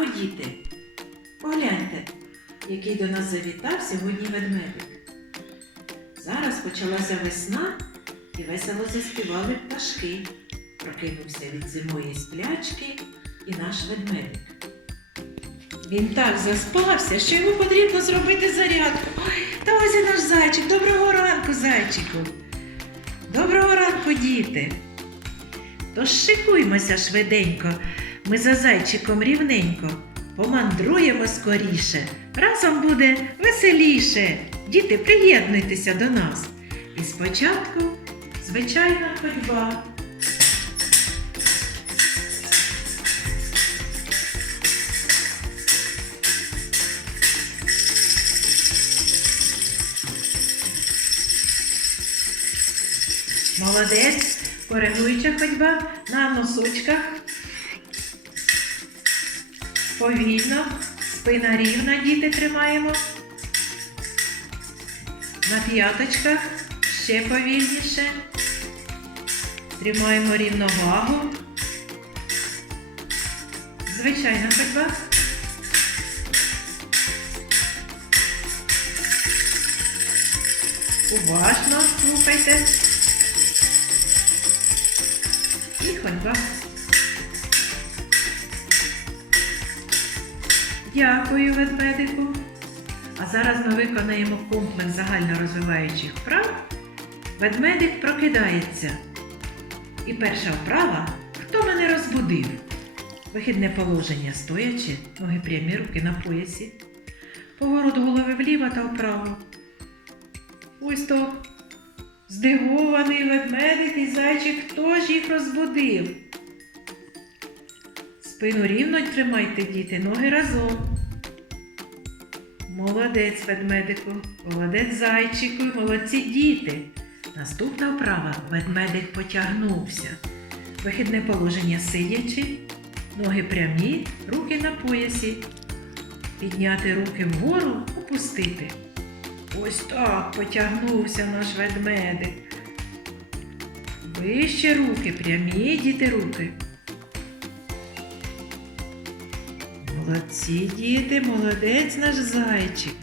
ранку! Погляньте, який до нас завітав сьогодні ведмедик. Зараз почалася весна і весело заспівали пташки. Прокинувся від зимої сплячки і наш ведмедик. Він так заспався, що йому потрібно зробити зарядку. Ой, та ось і наш зайчик. Доброго ранку, зайчику. Доброго ранку, діти. Тож шикуймося швиденько, ми за зайчиком рівненько. Помандруємо скоріше, разом буде веселіше. Діти, приєднуйтеся до нас. І спочатку звичайна ходьба. Молодець, коригуюча ходьба на носочках. Повільно, спина рівна, діти тримаємо. На п'яточках ще повільніше. Тримаємо рівновагу. Звичайна ходьба. Уважно слухайте. І ходьба. Дякую, ведмедику. А зараз ми виконаємо комплекс загальнорозвиваючих вправ. Ведмедик прокидається. І перша вправа хто мене розбудив? Вихідне положення стоячи, ноги прямі, руки на поясі. Поворот голови вліво та вправо. Ось то здивований ведмедик і зайчик хто ж їх розбудив? Спину рівно тримайте, діти, ноги разом. Молодець, ведмедику, молодець зайчику, і молодці діти. Наступна вправа ведмедик потягнувся. Вихідне положення сидячи, ноги прямі, руки на поясі. Підняти руки вгору, опустити. Ось так потягнувся наш ведмедик. Вище руки, прямі діти руки. Молодці діти, молодець наш зайчик.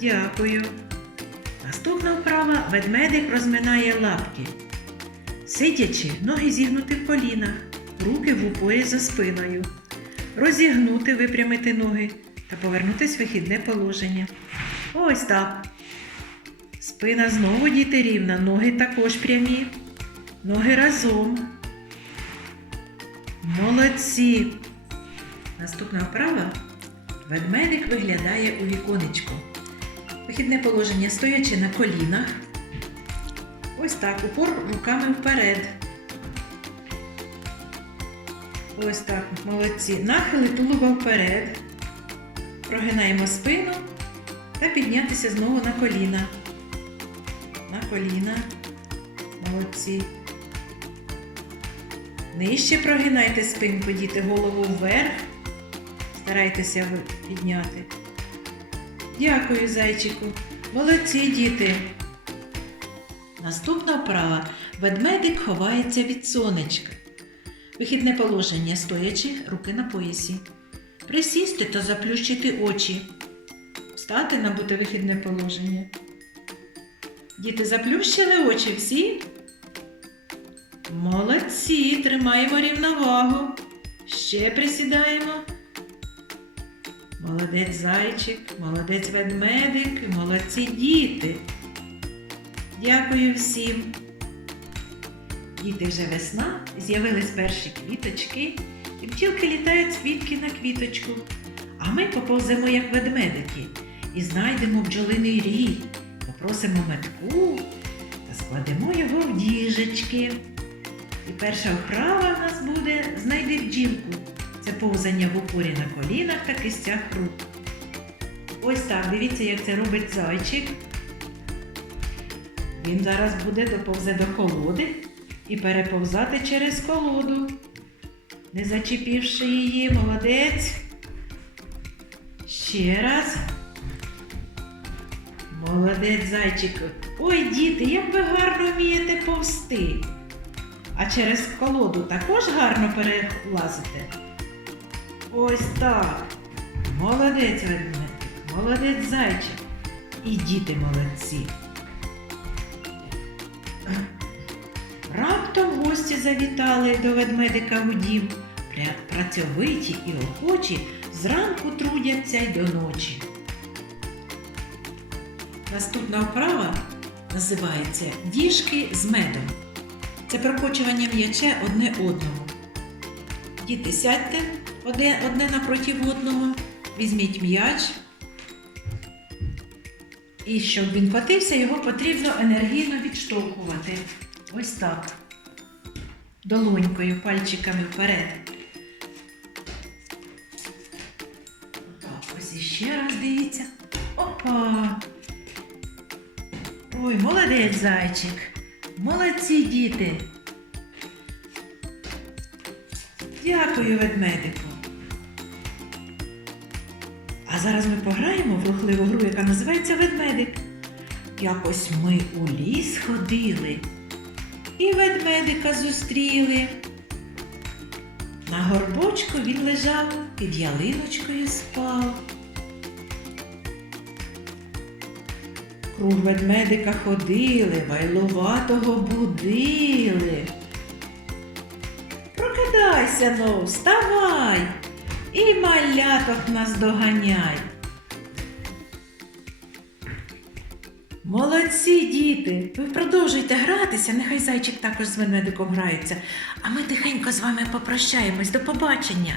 Дякую. Наступна вправа ведмедик розминає лапки. Сидячи, ноги зігнути в колінах, руки в упорі за спиною. Розігнути, випрямити ноги та повернутися в вихідне положення. Ось так. Спина знову діти рівна, ноги також прямі. Ноги разом. Молодці. Наступна вправа. Ведмедик виглядає у віконечко. Вихідне положення стоячи на колінах. Ось так, упор руками вперед. Ось так, молодці. Нахили тулуба вперед. Прогинаємо спину та піднятися знову на коліна. На коліна. Молодці. Нижче прогинайте спинку, діти, голову вверх. Старайтеся підняти. Дякую, зайчику. Молодці, діти. Наступна вправа. Ведмедик ховається від сонечка. Вихідне положення стоячи, руки на поясі. Присісти та заплющити очі. Встати набути вихідне положення. Діти заплющили очі всі? Молодці, тримаємо рівновагу. Ще присідаємо. Молодець зайчик, молодець ведмедик, молодці діти. Дякую всім. Діти вже весна, з'явились перші квіточки, і бджілки літають з квітки на квіточку. А ми поповземо, як ведмедики, і знайдемо бджолиний рій, попросимо метку та складемо його в діжечки. І перша вправа в нас буде знайди бджілку. Це повзання в упорі на колінах та кистях рук. Ось так, дивіться, як це робить зайчик. Він зараз буде доповзе до колоди і переповзати через колоду, не зачепивши її, молодець. Ще раз. Молодець зайчику. Ой, діти, як ви гарно вмієте повсти. А через колоду також гарно перелазите. Ось так. Молодець, ведмедик, молодець зайчик. І діти молодці. Раптом гості завітали до ведмедика гудів. Пря- Працьовиті і охочі зранку трудяться й до ночі. Наступна вправа називається Діжки з медом. Це прокочування м'яча одне одному. Діти, сядьте одне, напроти одного, візьміть м'яч. І щоб він котився, його потрібно енергійно відштовхувати. Ось так. Долонькою, пальчиками вперед. Так, ось іще раз дивіться. Опа! Ой, молодець зайчик. Молодці діти. Дякую, ведмедику. А зараз ми пограємо в рухливу гру, яка називається ведмедик. Якось ми у ліс ходили і ведмедика зустріли. На горбочку він лежав, під ялиночкою спав. Круг ведмедика ходили, вайлуватого будили. Прокидайся, ну, вставай і маляток нас доганяй. Молодці, діти! Ви продовжуйте гратися, нехай зайчик також з ведмедиком грається. А ми тихенько з вами попрощаємось. До побачення!